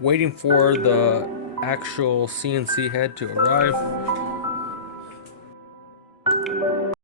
waiting for the actual CNC head to arrive.